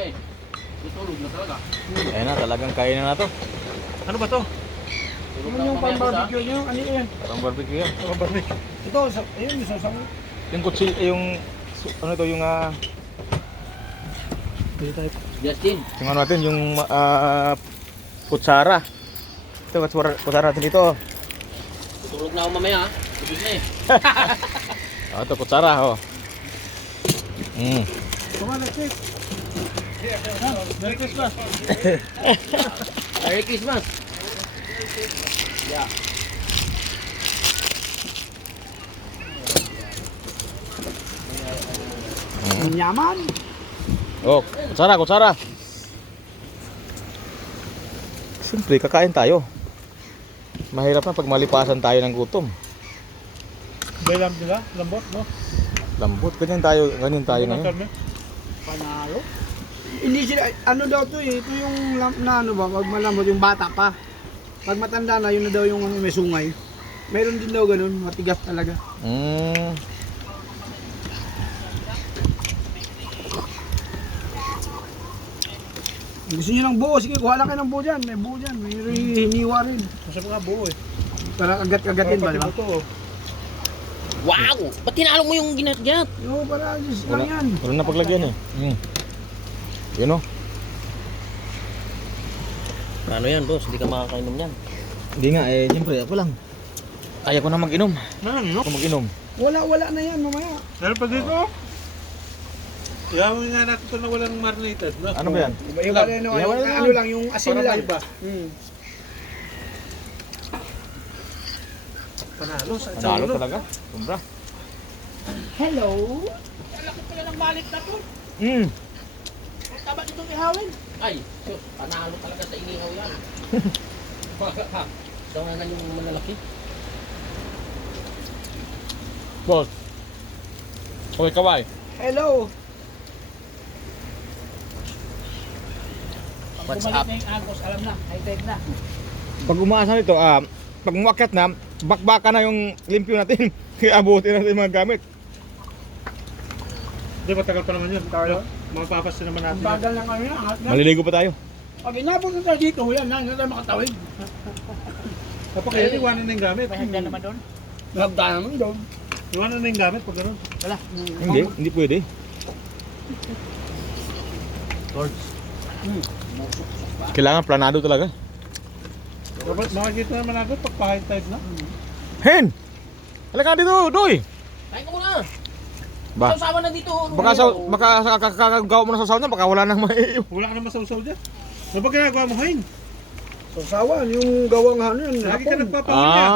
eh. Tutulog na talaga. Ayan na, talagang kaya na to. Ano ba to? Tulog Ano na yung mamaya sa... pang-barbecue nyo? Ano yan? Parang barbecue yan. Pang-barbecue. Ito, ayun, yung sasang. Yung kutsil, yung, ano to, yung, Dito tayo. Justin. yung ano natin, yung, kutsara. Ito, kutsara natin dito. Tutulog na ako mamaya ha. Tulog na eh. Ito, kutsara, oh. Kumana, Chief. Merry Christmas. Merry Christmas. Yeah. Yaman. Oh, kutsara. Siyempre, kakain tayo. Mahirap na pag malipasan tayo ng gutom. Baylam nila, lambot, no? Lambot, ganyan tayo ngayon. Panalo. Hindi sila, ano daw to eh, ito yung na ano ba, pag malambot yung bata pa. Pag matanda na, yun na daw yung may sungay. Meron din daw ganun, matigas talaga. Gusto nyo ng buo, sige, kuha lang kayo ng buo dyan. May buo dyan, may hiniwa rin. Masarap nga buo eh. Para kagat-kagatin ba, di ba? Wow! Ba't tinalong mo yung ginat-ginat? Oo, para just lang yan. Wala na paglagyan eh. Yun oh. Ano yan boss? Hindi ka makakainom yan. Hindi nga eh, siyempre ako lang. Kaya ko na mag-inom. Ano? Ako mag-inom. Wala na yan mamaya. Meron pa dito? Iyawan nga natin ito na walang marinated, no? Ano ba yan? Iba na ano lang, yung asin Para lang. iba. Panalo sa Panalo talaga. Sombra. Hello? Malaki pala ng balik na to. Tama itong ihawin. Ay, sus, panalo talaga sa inihaw yan. Daw nga yung malalaki. Boss. Okay, kaway. Hello? What's up? na yung agos, alam na, high-tech na. Pag umaasa nito, pag umakyat na, bakbaka na yung limpyo natin. Kaya abutin natin yung mga gamit. Hindi, matagal pa naman yun. Tayo, mapapas na naman natin. Ang bagal lang kami, angat na. Maliligo pa tayo. Pag inabot na tayo dito, yan na, hindi tayo makatawid. Kapag kaya, iwanan na yung gamit. naman doon? Hagda naman doon. Iwanan na yung gamit pag gano'n. Wala. Hindi pwede. Kailangan planado talaga. Dapat makikita naman natin pag pa-high tide na. Hen! Halika dito, Doy! Kain ka muna. Ba? Sasawa na dito. Baka kakagawa mo na sa sasaw niya, baka wala nang maiiw. Wala ka na masawsaw dyan. Ano ba ginagawa mo, Hain? Sausawan, yung gawang ano yan, Lagi ka hapon. nagpapahunya.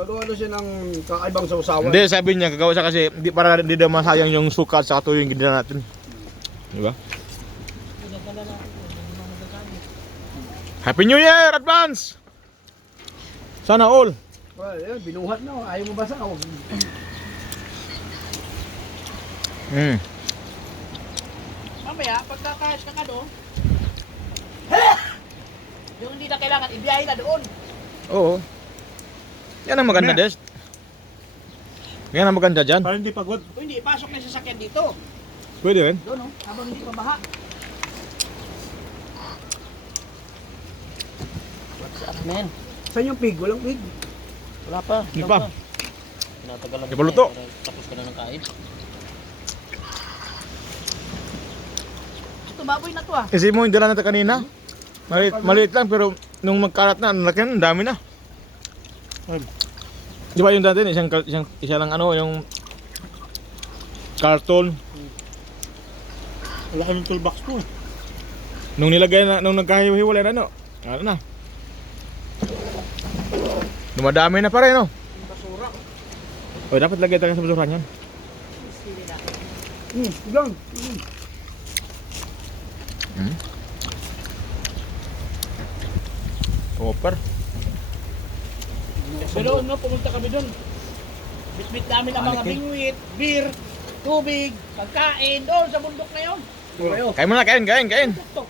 Gagawa daw siya ng kakaibang sausawan. Hindi, sabi niya, gagawa siya kasi para hindi daw masayang yung suka at saka tuyo yung ginawa natin. Di ba? Happy New Year! Advance! Sana all! Well, yun, binuhat na, ayaw mo basa. Mamaya, pagkakayas ka doon, yung hindi na kailangan, ibiyahe na doon. Oo. Yan ang maganda, Des. Yan ang maganda dyan. Para hindi pagod. O hindi, pasok na yung sasakyan dito. Pwede rin. Doon oh, habang hindi pa baha. What's up, man? Saan yung pig? Walang pig. Wala pa. Hindi pa. Tinatagalan Di pa luto. Tapos ka na ng kain. Ito, baboy na to ah. Kasi mo, hindi lang natin kanina. Maliit lang, pero nung magkalat na, ang laki na, ang dami na. Di ba yung dati, isa lang ano, yung karton. Wala kaming toolbox po. Nung nilagay na, nung nagkahiwalay na, ano na. Dumadami na pa rin, no? Basura. O, dapat lagay tayo sa basurahan yan. Lang. Copper. Pero no, pumunta kami doon. Bitbit namin ang mga bingwit, beer, tubig, pagkain, doon sa bundok na yun. Kain muna, kain. Tuk-tuk.